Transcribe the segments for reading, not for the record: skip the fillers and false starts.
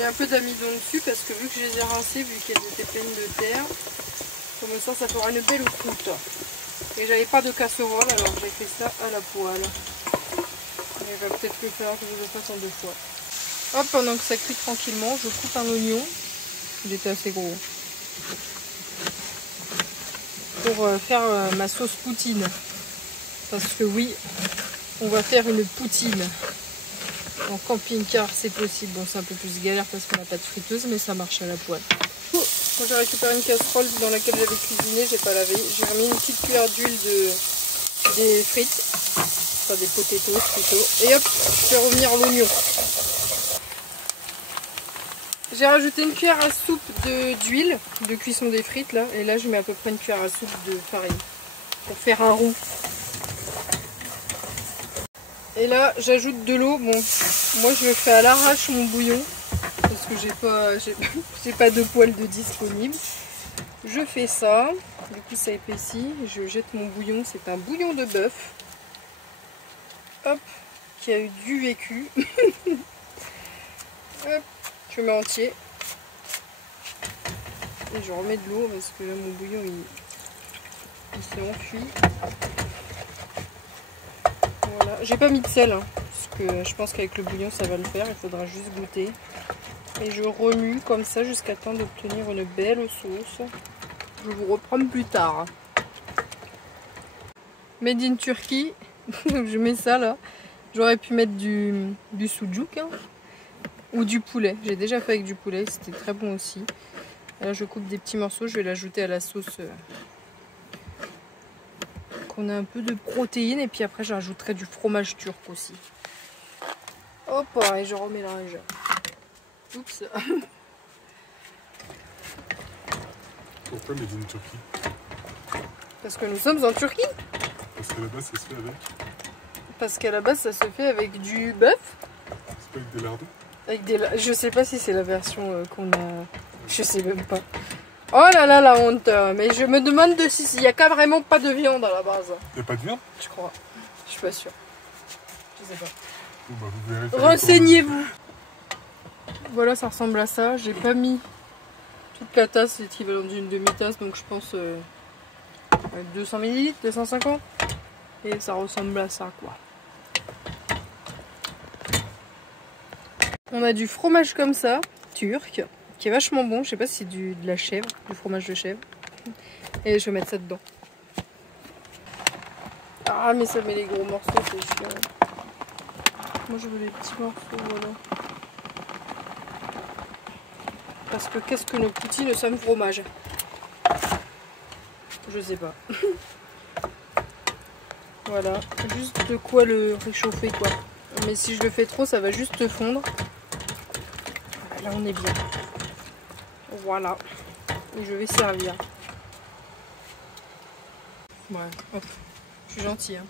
mis un peu d'amidon dessus parce que vu que je les ai rincées, vu qu'elles étaient pleines de terre, comme ça, ça fera une belle croûte. Et j'avais pas de casserole, alors j'ai fait ça à la poêle. Il va peut-être le faire que je le fasse en 2 fois. Hop, pendant que ça cuit tranquillement, je coupe un oignon. Il était assez gros. Pour faire ma sauce poutine. Parce que oui, on va faire une poutine. En camping-car, c'est possible. Bon, c'est un peu plus galère parce qu'on n'a pas de friteuse, mais ça marche à la poêle. Quand j'ai récupéré une casserole dans laquelle j'avais cuisiné, j'ai pas lavé. J'ai remis une petite cuillère d'huile des frites. Enfin, des potatoes plutôt. Et hop, je fais revenir l'oignon. J'ai rajouté une cuillère à soupe d'huile de cuisson des frites là. Et là, je mets à peu près une cuillère à soupe de farine. Pour faire un roux. Et là, j'ajoute de l'eau. Bon, moi je le fais à l'arrache mon bouillon. Parce que j'ai pas de poêle de disponible. Je fais ça. Du coup, ça épaissit. Je jette mon bouillon. C'est un bouillon de bœuf. Hop, qui a eu du vécu. Hop, je mets entier. Et je remets de l'eau parce que là, mon bouillon, il s'est enfui. Voilà. J'ai pas mis de sel, hein, parce que je pense qu'avec le bouillon, ça va le faire. Il faudra juste goûter. Et je remue comme ça jusqu'à temps d'obtenir une belle sauce. Je vous reprends plus tard. Made in Turquie. Je mets ça là. J'aurais pu mettre du sucuk hein, ou du poulet. J'ai déjà fait avec du poulet, c'était très bon aussi. Et là je coupe des petits morceaux, je vais l'ajouter à la sauce. Qu'on a un peu de protéines et puis après j'ajouterai du fromage turc aussi. Hop, et je remélange. Oups. Pourquoi made in Turquie? Parce que nous sommes en Turquie. Parce qu'à la base ça se fait avec. Parce qu'à la base ça se fait avec du bœuf. C'est pas avec des lardons? Je sais pas si c'est la version qu'on a. Je sais même pas. Oh là là la honte. Mais je me demande s'il y a carrément pas de viande à la base. Il n'y a pas de viande? Je crois. Je suis pas sûre. Je sais pas. Bon, bah, vous verrez. Renseignez-vous. Voilà, ça ressemble à ça. J'ai pas mis toute la tasse, c'est l'équivalent d'une demi-tasse, donc je pense 200 ml, 250. Et ça ressemble à ça quoi. On a du fromage comme ça, turc, qui est vachement bon. Je sais pas si c'est de la chèvre, du fromage de chèvre. Et je vais mettre ça dedans. Ah mais ça met les gros morceaux, c'est chiant. Moi je veux les petits morceaux, voilà. Parce que qu'est-ce que nos poutines sans fromage? Je sais pas. Voilà, juste de quoi le réchauffer quoi. Mais si je le fais trop, ça va juste fondre. Là on est bien. Voilà. Et je vais servir. Ouais, hop. Je suis gentille. Hein.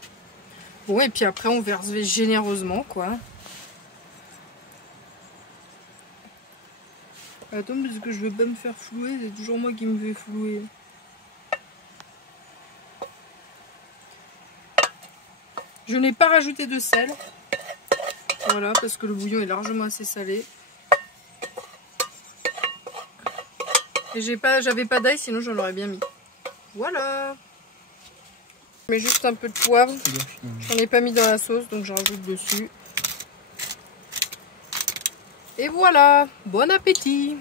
Bon, et puis après on verse généreusement quoi. Attends, parce que je veux pas me faire flouer, c'est toujours moi qui me fais flouer. Je n'ai pas rajouté de sel. Voilà, parce que le bouillon est largement assez salé. Et j'avais pas d'ail, sinon j'en aurais bien mis. Voilà. Je mets juste un peu de poivre. J'en ai pas mis dans la sauce, donc j'en rajoute dessus. Et voilà. Bon appétit.